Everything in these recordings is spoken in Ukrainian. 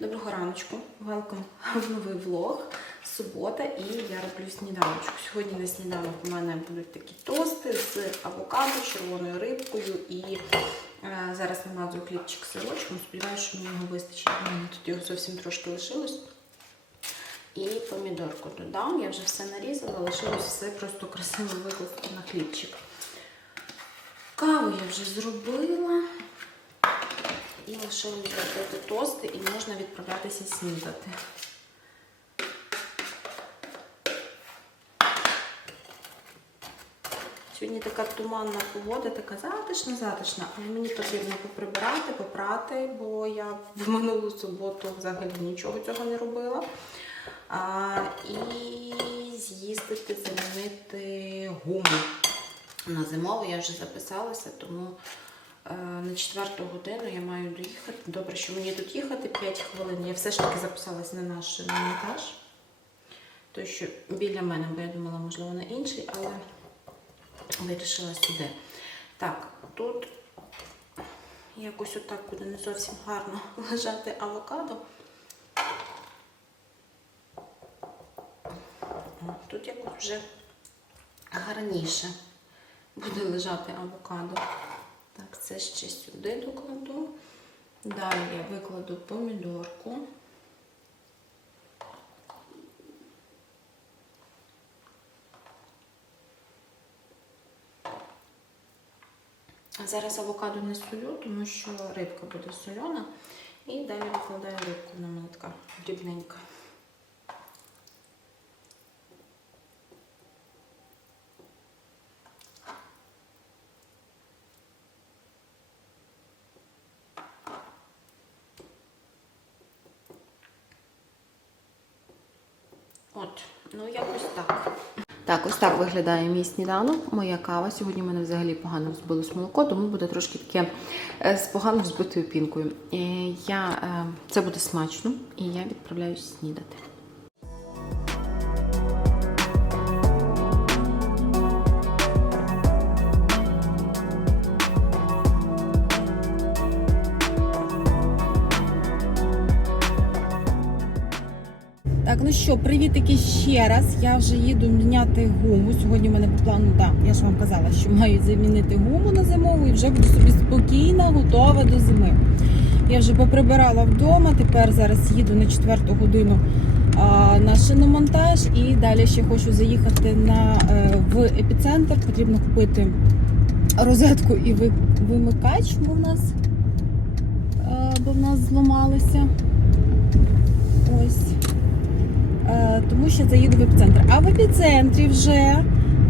Доброго раночку, велком в новий влог. Субота і я роблю сніданочку. Сьогодні на сніданок у мене будуть такі тости з авокадо, червоною рибкою і е, зараз намазую хлібчик сирочком. Сподіваюся, що мені його вистачить. У мене тут його зовсім трошки лишилось. І помідорку додам. Я вже все нарізала, лишилось все просто красиво викласти на хлібчик. Каву я вже зробила. І лишилось зробити тости і можна відправлятися снідати. Сьогодні така туманна погода, така затишна, затишна, але мені потрібно поприбирати, попрати, бо я в минулу суботу взагалі нічого цього не робила. А, і з'їздити, замінити гуму на зимову. Я вже записалася, тому на четверту годину я маю доїхати. Добре, що мені тут їхати 5 хвилин. Я все ж таки записалась на наш монтаж. Той, що біля мене, бо я думала, можливо, на інший, але вирішила сюди. Так, тут якось отак буде не зовсім гарно лежати авокадо. Тут якось вже гарніше буде лежати авокадо. Так, це ще сюди докладу. Далі я викладу помідорку. Зараз авокадо не солю, тому що рибка буде сольона. І далі викладаю рибку, в мене дрібненька. От, ну якось так. Так, виглядає мій сніданок, моя кава. Сьогодні в мене взагалі погано взбилось молоко, тому буде трошки таке е, з погано взбитою пінкою. Я, е, це буде смачно, і я відправляюсь снідати. Так, ну що, привітики ще раз. Я вже їду міняти гуму. Сьогодні в мене по плану, так, я ж вам казала, що маю замінити гуму на зимову і вже буду собі спокійно, готова до зими. Я вже поприбирала вдома, тепер зараз їду на четверту годину а, на шиномонтаж і далі ще хочу заїхати на, е, в епіцентр. Потрібно купити розетку і ви- вимикач, бо в нас, е, бо в нас зламалися. Ось. Е, тому що заїду в епіцентр. А в епіцентрі вже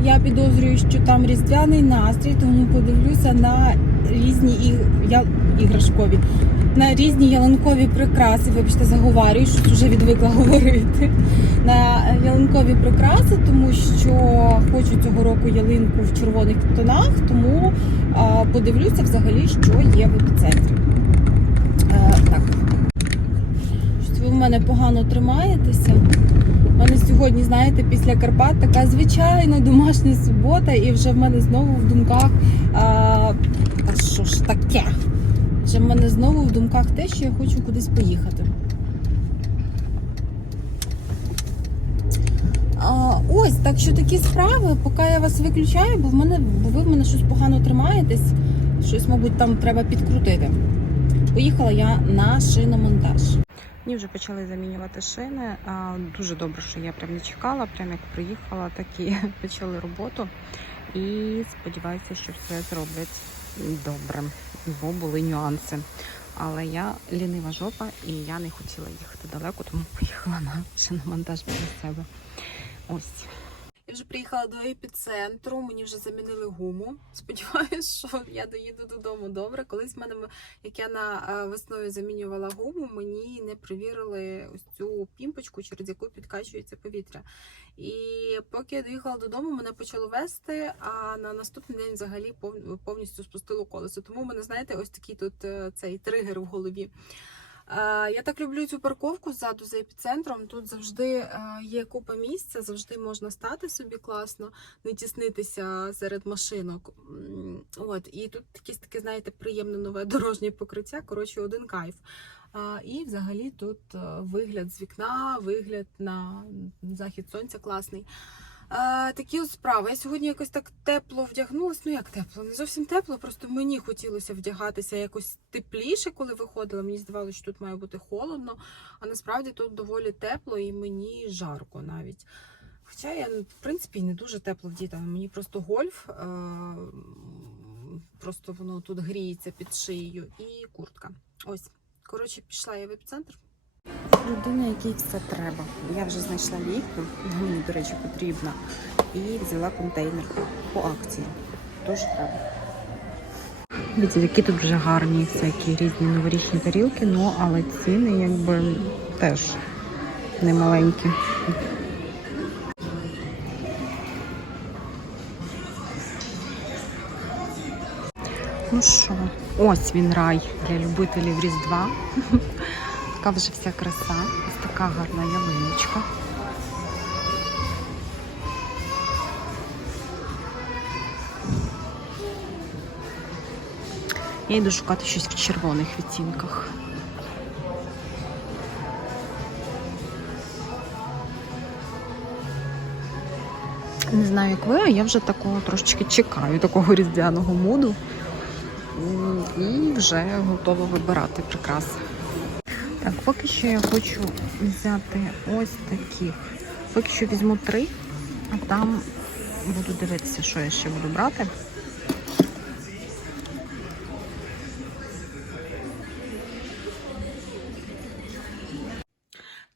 я підозрюю, що там різдвяний настрій, тому подивлюся на різні іг- я- іграшкові, на різні ялинкові прикраси. Вибачте, заговарюю, щось вже відвикла говорити. На ялинкові прикраси, тому що хочу цього року ялинку в червоних тонах, тому е, подивлюся взагалі, що є в епіцентрі. Е, так. Щось ви в мене погано тримаєтеся. У мене сьогодні, знаєте, після Карпат така звичайна домашня субота, і вже в мене знову в думках. А, та що ж таке? Вже в мене знову в думках те, що я хочу кудись поїхати. А, ось, так що такі справи, поки я вас виключаю, бо в мене, бо ви в мене щось погано тримаєтесь. Щось, мабуть, там треба підкрутити. Поїхала я на шиномонтаж. Мені вже почали замінювати шини. Дуже добре, що я прям не чекала, прям як приїхала, так і почали роботу. І сподіваюся, що все зроблять добре, бо були нюанси. Але я лінива жопа і я не хотіла їхати далеко, тому поїхала на шиномонтаж біля себе. Ось. Я вже приїхала до епіцентру, мені вже замінили гуму. Сподіваюсь, що я доїду додому добре. Колись в мене, як я на е, весною замінювала гуму, мені не перевірили ось цю пімпочку, через яку підкачується повітря. І поки я доїхала додому, мене почало вести, а на наступний день взагалі пов- повністю спустило колесо. Тому мене, знаєте, ось такий тут е, цей тригер в голові. Е, Я так люблю цю парковку ззаду за епіцентром. Тут завжди е, є купа місця, завжди можна стати собі класно, не тіснитися серед машинок. От, і тут якесь таке, знаєте, приємне нове дорожнє покриття. Коротше, один кайф. І взагалі тут е, вигляд з вікна, вигляд на захід сонця класний. А, такі справи. Я сьогодні якось так тепло вдягнулася. Ну як тепло? Не зовсім тепло, просто мені хотілося вдягатися якось тепліше, коли виходила. Мені здавалося, що тут має бути холодно, а насправді тут доволі тепло і мені жарко навіть. Хоча я, в принципі, не дуже тепло вдіта. Мені просто гольф, е- просто воно тут гріється під шиєю, і куртка. Ось. Коротше, пішла я в епіцентр. Людина, якій все треба. Я вже знайшла ліки, мені, до речі, потрібна. І взяла контейнер по акції. Дуже треба. Дивіться, які тут вже гарні всякі різні новорічні тарілки, ну але ціни якби теж немаленькі. Ну що, ось він рай для любителів Різдва. Така вже вся краса. Ось така гарна ялиночка. Я йду шукати щось в червоних відтінках. Не знаю, як ви, а я вже такого трошечки чекаю, такого різдвяного муду. І вже готова вибирати прикраси. Так, поки що я хочу взяти ось таких. Поки що візьму три, а там буду дивитися, що я ще буду брати.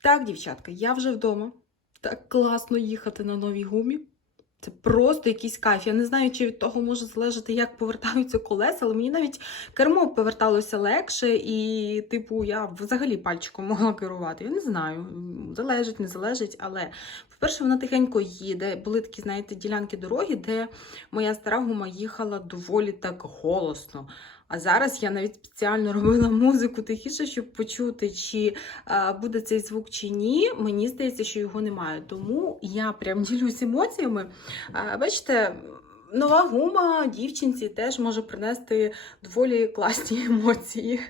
Так, дівчатка, я вже вдома. Так класно їхати на новій гумі. Це просто якийсь кайф. Я не знаю, чи від того може залежати, як повертаються колеса, але мені навіть кермо поверталося легше, і, типу, я взагалі пальчиком могла керувати. Я не знаю, залежить, не залежить, але, по-перше, вона тихенько їде. Були такі, знаєте, ділянки дороги, де моя стара гума їхала доволі так голосно. А зараз я навіть спеціально робила музику тихіше, щоб почути, чи а, буде цей звук чи ні. Мені здається, що його немає. Тому я прям ділюсь емоціями. А, бачите, нова гума дівчинці теж може принести доволі класні емоції.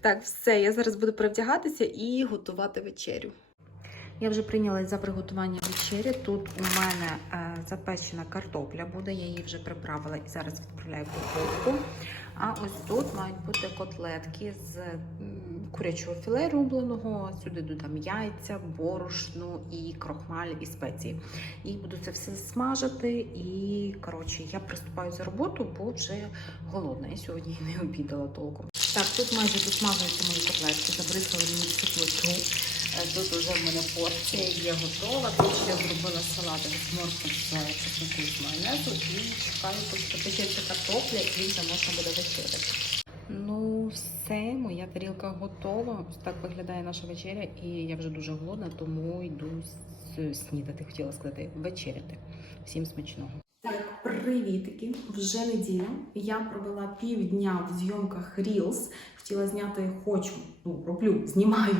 Так, все, я зараз буду перевдягатися і готувати вечерю. Я вже прийнялась за приготування вечері. Тут у мене е, запечена картопля буде, я її вже приправила і зараз відправляю в духовку. А ось тут мають бути котлетки з курячого філе рубленого. Сюди додам яйця, борошну і крохмаль і спеції. І буду це все смажити. І коротше, я приступаю за роботу, бо вже голодна. Я сьогодні не обідала толком. Так, тут майже досмажуються мої котлетки, забризгали мені всю плиту. Е, Тут вже в мене порція є готова. Тут ще зробила салат з моркви з з майонезу і чекаю, поки попечеться картопля і вже можна буде вечеряти. Ну, все, моя тарілка готова. Так виглядає наша вечеря, і я вже дуже голодна, тому йду снідати, хотіла сказати, вечеряти. Всім смачного. Привітики! Вже неділя. Я провела півдня в зйомках Reels. Хотіла зняти, хочу, ну роблю, знімаю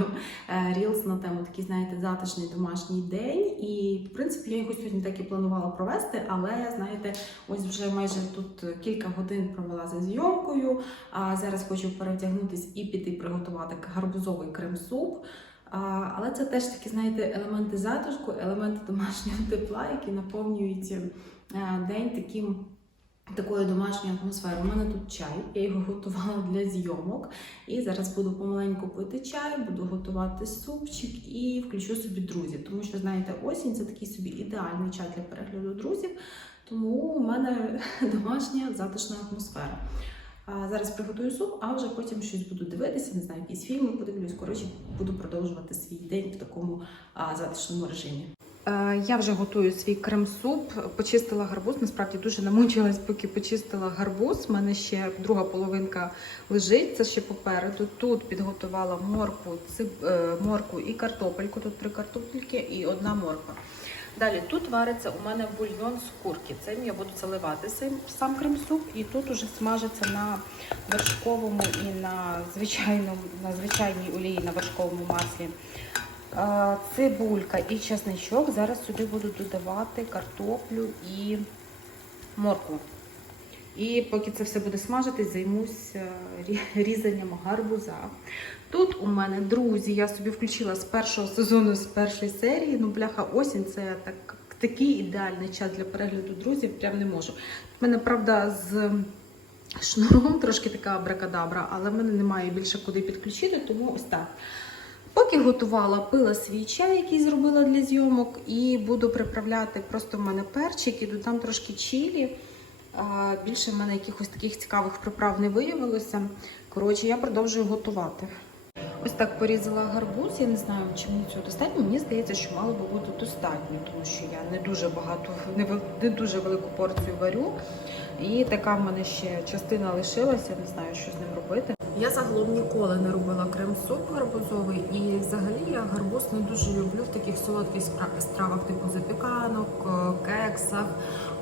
е, Reels на тему такий, знаєте, затишний домашній день. І в принципі я його сьогодні так і планувала провести, але знаєте, ось вже майже тут кілька годин провела за зйомкою. А зараз хочу перевдягнутись і піти приготувати гарбузовий крем-суп. Але це теж такі, знаєте, елементи затишку, елементи домашнього тепла, які наповнюють день таким. Такою домашньою атмосферою. У мене тут чай, я його готувала для зйомок. І зараз буду помаленьку пити чай, буду готувати супчик і включу собі друзів. Тому що, знаєте, осінь це такий собі ідеальний час для перегляду друзів. Тому у мене домашня затишна атмосфера. А зараз приготую суп, а вже потім щось буду дивитися, не знаю, якісь фільми подивлюсь. Коротше, буду продовжувати свій день в такому а, затишному режимі. Е, Я вже готую свій крем-суп, почистила гарбуз. Насправді дуже намучилась, поки почистила гарбуз. У мене ще друга половинка лежить, це ще попереду. Тут підготувала моркву, циб, е, моркву і картопельку. Тут три картопельки і одна морква. Далі тут вариться у мене бульйон з курки. Цим я буду заливати сам крем-суп, і тут уже смажиться на вершковому і на звичайному, на звичайній олії на вершковому маслі. Цибулька і чесничок. Зараз сюди буду додавати картоплю і моркву. І поки це все буде смажитись, займусь е, різанням гарбуза. Тут у мене друзі, я собі включила з першого сезону, з першої серії. Ну, бляха, осінь це так, такий ідеальний час для перегляду друзів, прям не можу. В мене, правда, з шнуром трошки така абракадабра, але в мене немає більше куди підключити, тому ось так. Поки готувала, пила свій чай, який зробила для зйомок, і буду приправляти просто в мене перчик, і додам трошки чилі. Більше в мене якихось таких цікавих приправ не виявилося. Коротше, я продовжую готувати. Ось так порізала гарбуз. Я не знаю, мені цього достатньо. Мені здається, що мало би бути достатньо, тому що я не дуже багато, не не дуже велику порцію варю. І така в мене ще частина лишилася, не знаю, що з ним робити. Я загалом ніколи не робила крем-суп гарбузовий, і взагалі я гарбуз не дуже люблю в таких солодких стравах, типу запіканок, е, кексах.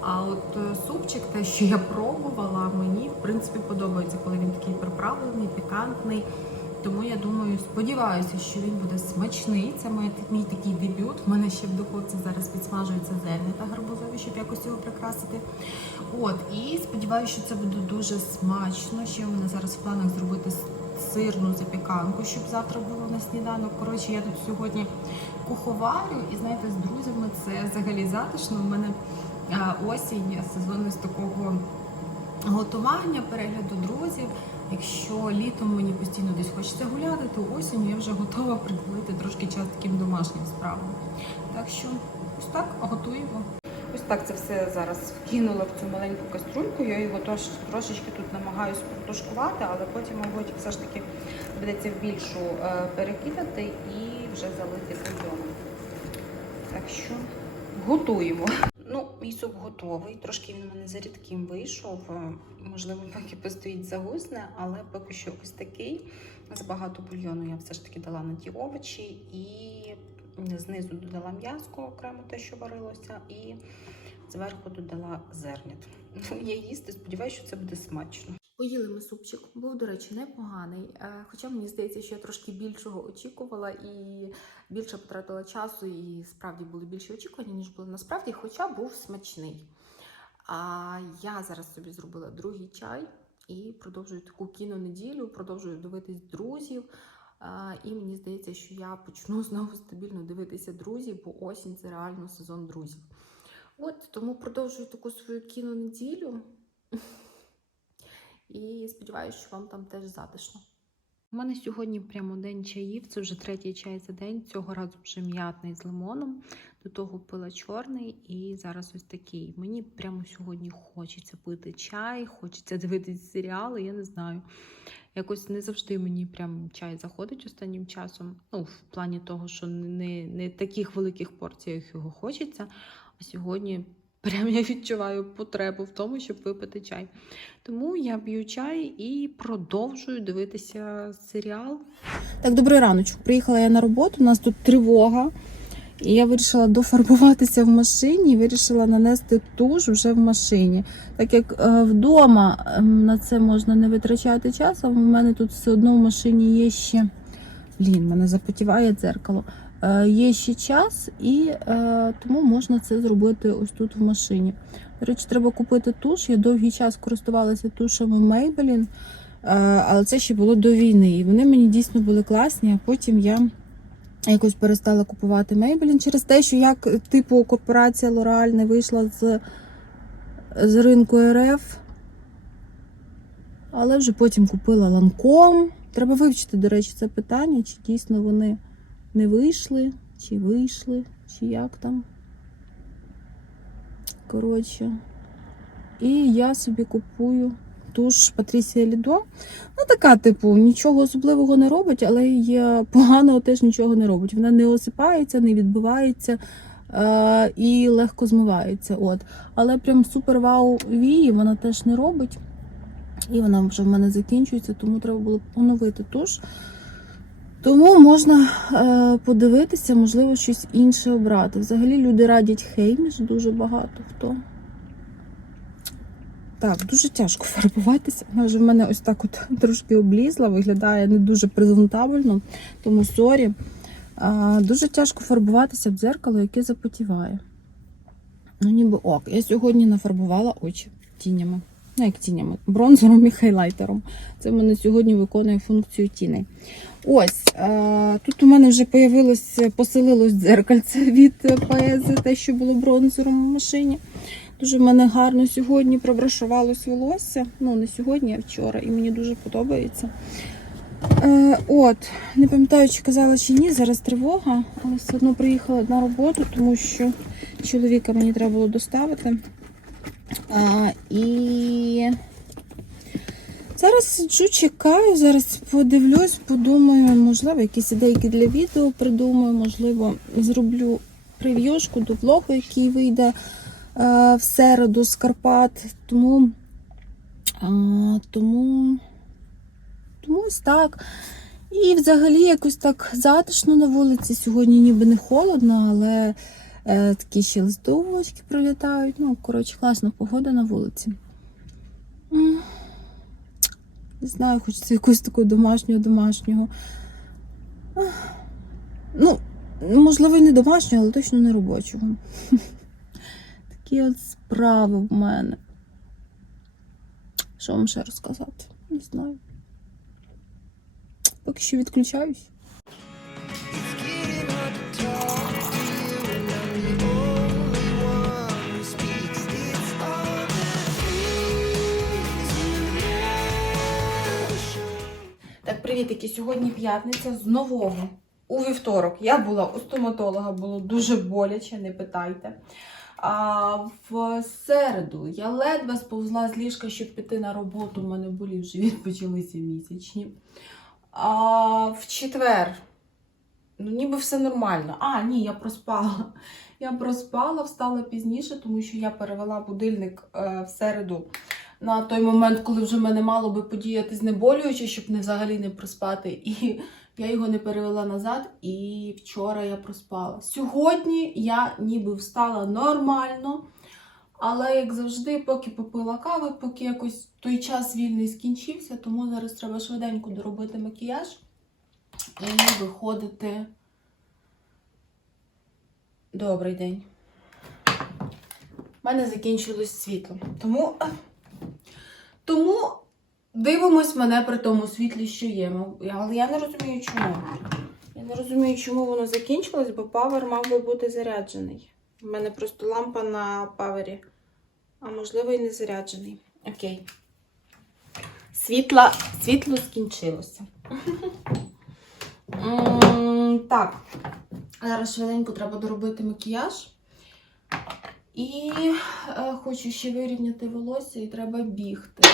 А от е, супчик, те, що я пробувала, мені в принципі подобається, коли він такий приправлений, пікантний. Тому я думаю, сподіваюся, що він буде смачний. Це мій, мій такий дебют. У мене ще в духовці зараз підсмажується зернята гарбузові, щоб якось його прикрасити. От, і сподіваюся, що це буде дуже смачно. Ще у мене зараз в планах зробити сирну запіканку, щоб завтра було на сніданок. Коротше, я тут сьогодні куховарю, і знаєте, з друзями це взагалі затишно. У мене осінь, сезон з такого готування, перегляду друзів. Якщо літом мені постійно десь хочеться гуляти, то осінь я вже готова приділити трошки час таким домашнім справам. Так що ось так готуємо. Ось так це все зараз вкинула в цю маленьку каструльку. Я його трош, трошечки тут намагаюся протушкувати, але потім, мабуть, все ж таки доведеться в більшу е, перекидати і вже залити бульйоном. Так що готуємо. Мій суп готовий. Трошки він у мене за рідким вийшов. Е, Можливо, поки постоїть загусне, але поки що ось такий. Забагато бульйону я все ж таки дала на ті овочі і знизу додала м'язко, окремо те, що варилося, і зверху додала зернят. Ну, я їсти, сподіваюся, що це буде смачно. Поїли ми супчик, був, до речі, непоганий. Е, Хоча мені здається, що я трошки більшого очікувала і більше потратила часу, і справді були більші очікування, ніж були насправді, хоча був смачний. А я зараз собі зробила другий чай і продовжую таку кінонеділю, продовжую дивитись друзів. І мені здається, що я почну знову стабільно дивитися друзів, бо осінь це реально сезон друзів. От тому продовжую таку свою кінонеділю. І сподіваюся, що вам там теж затишно. У мене сьогодні прямо день чаїв. Це вже третій чай за день. Цього разу вже м'ятний з лимоном. До того пила чорний і зараз ось такий. Мені прямо сьогодні хочеться пити чай, хочеться дивитись серіали. Я не знаю. Якось не завжди мені прям чай заходить останнім часом. Ну, в плані того, що не, не таких великих порціях його хочеться. А сьогодні прям я відчуваю потребу в тому, щоб випити чай. Тому я п'ю чай і продовжую дивитися серіал. Так, добрий раночок. Приїхала я на роботу, у нас тут тривога. І я вирішила дофарбуватися в машині, вирішила нанести туш вже в машині. Так як е, вдома ем, на це можна не витрачати час, а в мене тут все одно в машині є ще. Блін, мене запотіває дзеркало. Е, є ще час, і е, тому можна це зробити ось тут в машині. До речі, треба купити туш. Я довгий час користувалася тушами Maybelline, е, але це ще було до війни. І вони мені дійсно були класні, а потім я якось перестала купувати Maybelline через те, що як типу корпорація L'Oreal не вийшла з, з ринку РФ. Але вже потім купила ланком. Треба вивчити, до речі, це питання, чи дійсно вони не вийшли, чи вийшли, чи як там. Коротше. І я собі купую туш Патрісія Лідо. Ну, така, типу, нічого особливого не робить, але є поганого теж нічого не робить. Вона не осипається, не відбивається е- і легко змивається. От. Але прям супер вау вії вона теж не робить. І вона вже в мене закінчується, тому треба було оновити туш. Тому можна е, подивитися, можливо, щось інше обрати. Взагалі люди радять хейміш дуже багато хто. Так, дуже тяжко фарбуватися. Вона вже в мене ось так от трошки облізла, виглядає не дуже презентабельно, тому сорі. А, дуже тяжко фарбуватися в дзеркало, яке запотіває. Ну, ніби ок. Я сьогодні нафарбувала очі тінями. Як тінями, бронзером і хайлайтером. Це в мене сьогодні виконує функцію тіней. Ось е, тут у мене вже появилось, поселилось дзеркальце від поези, те, що було бронзером в машині. Дуже в мене гарно сьогодні пробрашувалось волосся. Ну, не сьогодні, а вчора, і мені дуже подобається. Е, от, не пам'ятаю, чи казала чи ні, зараз тривога, але все одно приїхала на роботу, тому що чоловіка мені треба було доставити. А, і зараз сиджу, чекаю, зараз подивлюсь, подумаю, можливо, якісь ідейки для відео придумаю, можливо, зроблю прев'юшку до влогу, який вийде е, в середу з Карпат. Тому, а, тому, тому ось так. І взагалі якось так затишно на вулиці. Сьогодні ніби не холодно, але такі ще листовочки пролітають. Ну, коротше, класна погода на вулиці. Не знаю, хочеться якогось такого домашнього домашнього. Ну, можливо, і не домашнього, але точно не робочого. Такі от справи в мене. Що вам ще розказати? Не знаю. Поки що відключаюсь. Привітики. Сьогодні п'ятниця з нового. У вівторок я була у стоматолога, було дуже боляче, не питайте. А в середу я ледве сповзла з ліжка, щоб піти на роботу. У мене болів живіт, почалися місячні. А в четвер, ну ніби все нормально. А, ні, я проспала. Я проспала, встала пізніше, тому що я перевела будильник е, в середу на той момент, коли вже мене мало би подіяти знеболююче, щоб не взагалі не проспати. І я його не перевела назад, і вчора я проспала. Сьогодні я ніби встала нормально, але як завжди, поки попила кави, поки якось той час вільний скінчився, тому зараз треба швиденько доробити макіяж і виходити. Добрий день. У мене закінчилось світло. Тому тому дивимось мене при тому світлі, що є. Але я не розумію, чому. Я не розумію, чому воно закінчилось, бо павер мав би бути заряджений. У мене просто лампа на павері, а можливо і не заряджений. Окей. Світла, світло скінчилося. Так. Зараз швиденько треба доробити макіяж. І е, хочу ще вирівняти волосся і треба бігти.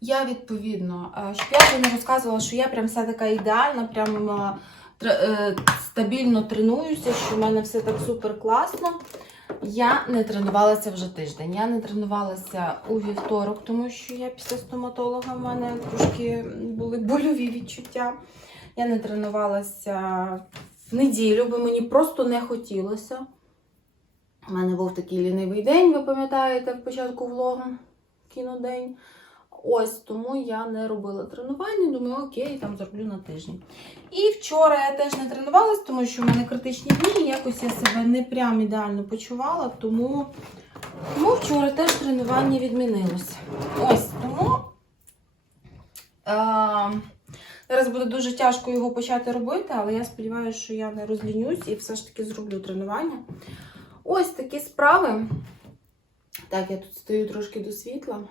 Я відповідно, е, щоб я вже не розказувала, що я прям вся така ідеальна, прям е, стабільно тренуюся, що в мене все так супер класно. Я не тренувалася вже тиждень. Я не тренувалася у вівторок, тому що я після стоматолога в мене трошки були больові відчуття. Я не тренувалася в неділю, бо мені просто не хотілося. У мене був такий лінивий день, ви пам'ятаєте, в початку влогу кінодень. Ось тому я не робила тренування. Думаю, окей, там зроблю на тиждень. І вчора я теж не тренувалась, тому що в мене критичні дні, якось я себе не прям ідеально почувала, тому, тому вчора теж тренування відмінилося. Ось тому. А, зараз буде дуже тяжко його почати робити, але я сподіваюся, що я не розлінюсь і все ж таки зроблю тренування. Ось такі справи. Так, я тут стою трошки до світла.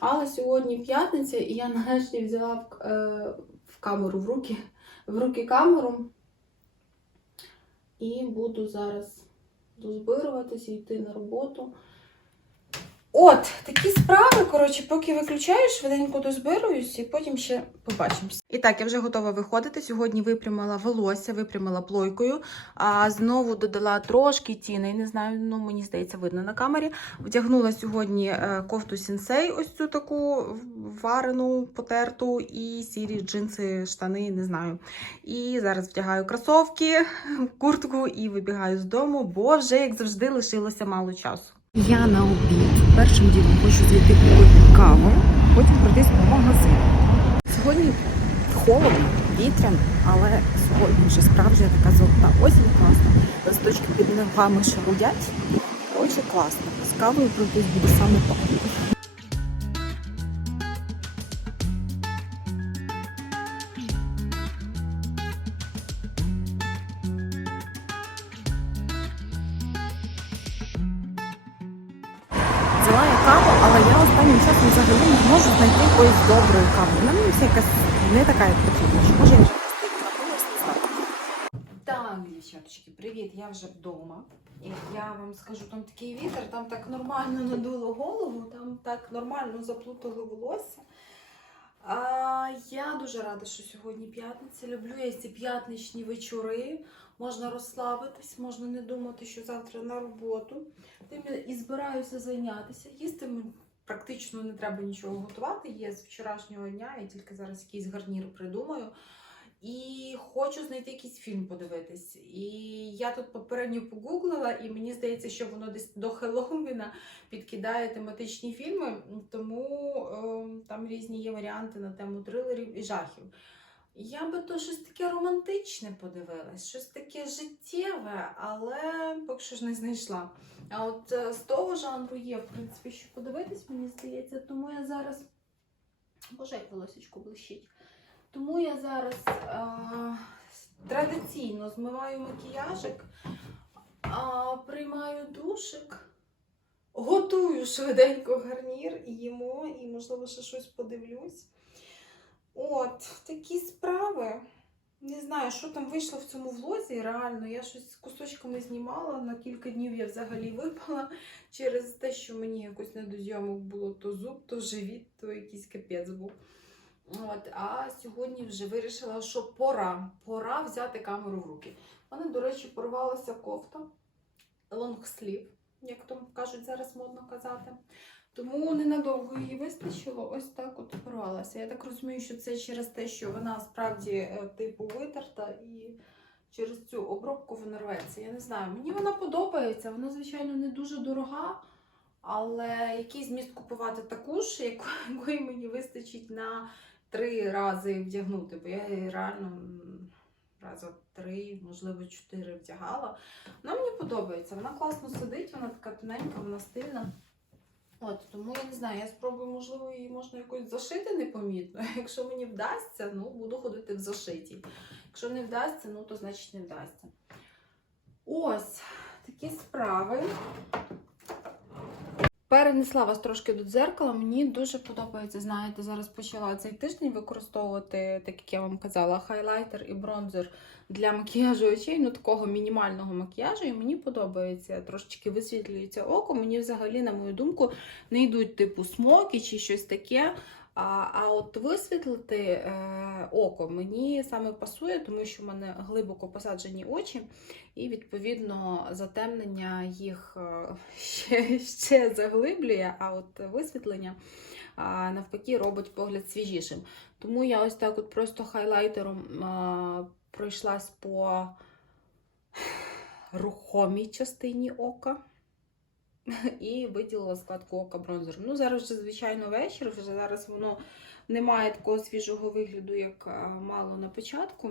Але сьогодні п'ятниця, і я нарешті взяла в, е, в камеру в руки, в руки камеру. І буду зараз дозбируватися, йти на роботу. От, такі справи, коротше, поки виключаю, швиденько дозбируюсь і потім ще побачимось. І так, я вже готова виходити. Сьогодні випрямила волосся, випрямила плойкою, а знову додала трошки тіней, не знаю, ну мені здається, видно на камері. Вдягнула сьогодні е, кофту сінсей, ось цю таку варену, потерту, і сірі джинси, штани, не знаю. І зараз вдягаю кросовки, куртку і вибігаю з дому, бо вже, як завжди, лишилося мало часу. Я на обід першим ділом хочу зайти купити каву, потім пройтись по магазину. Сьогодні холодно, вітряно, але сьогодні вже справжня така золота осінь класна. Листочки під ногами шарудять. Коротше, класно. З кавою пройтись буде саме то. Знайти якоїсь доброї кави. Вона мені якась не така, як потрібна. Може. Так, дівчаточки, привіт, я вже вдома. І я вам скажу, там такий вітер, там так нормально надуло голову, там так нормально заплутали волосся. А, я дуже рада, що сьогодні п'ятниця. Люблю я ці п'ятничні вечори. Можна розслабитись, можна не думати, що завтра на роботу. Тим і збираюся зайнятися. Їсти практично не треба нічого готувати. Є з вчорашнього дня, я тільки зараз якийсь гарнір придумаю. І хочу знайти якийсь фільм подивитись. І я тут попередньо погуглила, і мені здається, що воно десь до Хеллоуіна підкидає тематичні фільми, тому е, там різні є варіанти на тему трилерів і жахів. Я би то щось таке романтичне подивилась, щось таке життєве, але поки що ж не знайшла. А от е, з того жанру є, в принципі, що подивитись, мені здається, тому я зараз. Боже, як волосечко блищить. Тому я зараз е, традиційно змиваю макіяжик, а, приймаю душик, готую швиденько гарнір, і їмо, і, можливо, ще щось подивлюсь. От, такі справи. Не знаю, що там вийшло в цьому влозі. Реально, я щось кусочками знімала. На кілька днів я взагалі випала через те, що мені якось не до зйомок було то зуб, то живіт, то якийсь капець був. От, а сьогодні вже вирішила, що пора. Пора взяти камеру в руки. У мене, до речі, порвалася кофта лонгслів, як то кажуть зараз модно казати. Тому ненадовго її вистачило, ось так от порвалася. Я так розумію, що це через те, що вона справді е, типу витерта і через цю обробку вона рветься. Я не знаю. Мені вона подобається, вона, звичайно, не дуже дорога, але який зміст купувати таку ж, яко- якої мені вистачить на три рази вдягнути, бо я її реально раза три, можливо, чотири вдягала. Вона мені подобається, вона класно сидить, вона така тоненька, вона стильна. От, тому я не знаю, я спробую, можливо, її можна якось зашити непомітно. Якщо мені вдасться, ну буду ходити в зашитій. Якщо не вдасться, ну то значить не вдасться. Ось такі справи. Перенесла вас трошки до дзеркала. Мені дуже подобається, знаєте, зараз почала цей тиждень використовувати, так як я вам казала, хайлайтер і бронзер для макіяжу очей, ну такого мінімального макіяжу. І мені подобається, трошечки висвітлюється око. Мені взагалі, на мою думку, не йдуть типу смоки чи щось таке. А, а от висвітлити е, око мені саме пасує, тому що в мене глибоко посаджені очі, і відповідно затемнення їх е, ще, ще заглиблює, а от висвітлення а, навпаки робить погляд свіжішим. Тому я ось так от просто хайлайтером а, пройшлась по рухомій частині ока. І виділила складку ока бронзером. Ну, зараз вже, звичайно, вечір, вже зараз воно не має такого свіжого вигляду, як мало на початку.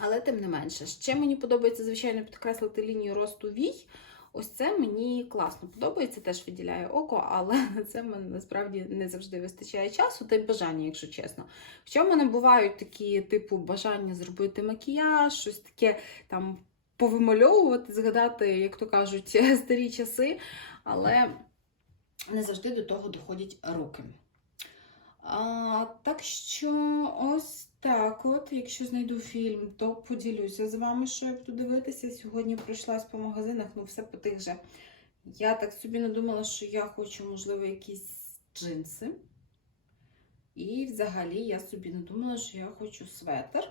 Але тим не менше, ще мені подобається, звичайно, підкреслити лінію росту вій. Ось це мені класно подобається, теж виділяє око, але на це мене насправді не завжди вистачає часу та й бажання, якщо чесно. Хоча в мене бувають такі, типу, бажання зробити макіяж, щось таке там повимальовувати, згадати, як то кажуть, старі часи, але не завжди до того доходять руки. А, так що ось так от, якщо знайду фільм, то поділюся з вами, що я буду дивитися. Сьогодні пройшлась по магазинах, ну все по тих же. Я так собі надумала, що я хочу, можливо, якісь джинси. І взагалі я собі надумала, що я хочу светр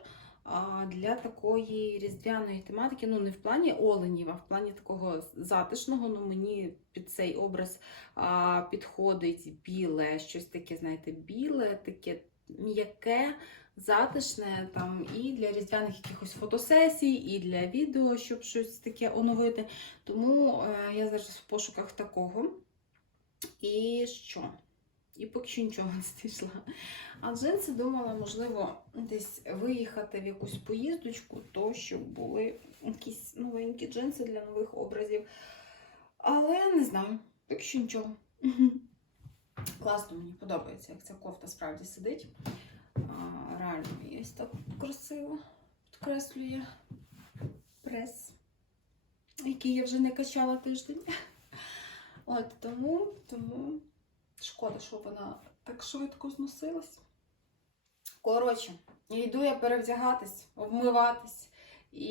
для такої різдвяної тематики. Ну, не в плані оленів, а в плані такого затишного. Ну, мені під цей образ а, підходить біле, щось таке, знаєте, біле, таке м'яке, затишне там і для різдвяних якихось фотосесій, і для відео, щоб щось таке оновити. Тому е, я зараз в пошуках такого. І що? І поки що нічого не знайшла. А джинси думала, можливо, десь виїхати в якусь поїздочку, то щоб були якісь новенькі джинси для нових образів. Але не знаю, поки що нічого. Класно мені подобається, як ця кофта справді сидить. А, реально є так красиво підкреслює прес, який я вже не качала тиждень. От тому, тому шкода, що вона так швидко зносилась. Коротше, йду я перевдягатись, вмиватись і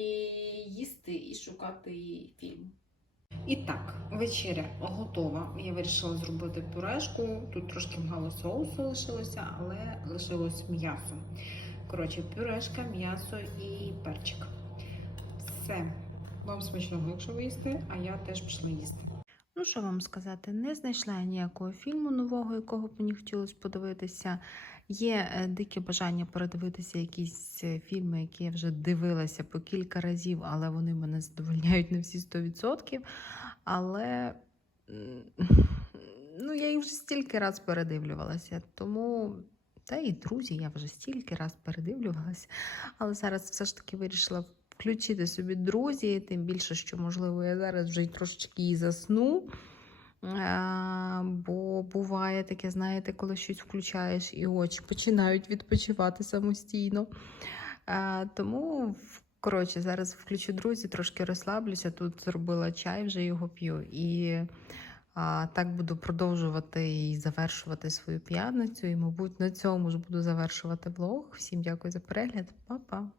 їсти, і шукати фільм. І так, вечеря готова. Я вирішила зробити пюрешку. Тут трошки мало соусу лишилося, але лишилось м'ясо. Коротше, пюрешка, м'ясо і перчик. Все. Вам смачного, якщо ви їсте, а я теж пішла їсти. Ну, що вам сказати, не знайшла я ніякого фільму нового, якого б мені хотілося подивитися. Є е, дике бажання передивитися якісь е, фільми, які я вже дивилася по кілька разів, але вони мене задовольняють на всі 100%. Але ну, я їх вже стільки раз передивлювалася. Тому, та і друзі, я вже стільки раз передивлювалася. Але зараз все ж таки вирішила включити собі друзі, тим більше, що, можливо, я зараз вже трошечки і засну. Бо буває таке, знаєте, коли щось включаєш і очі починають відпочивати самостійно. Тому, коротше, зараз включу друзі, трошки розслаблюся. Тут зробила чай, вже його п'ю. І так буду продовжувати і завершувати свою п'ятницю. І, мабуть, на цьому ж буду завершувати влог. Всім дякую за перегляд. Па-па!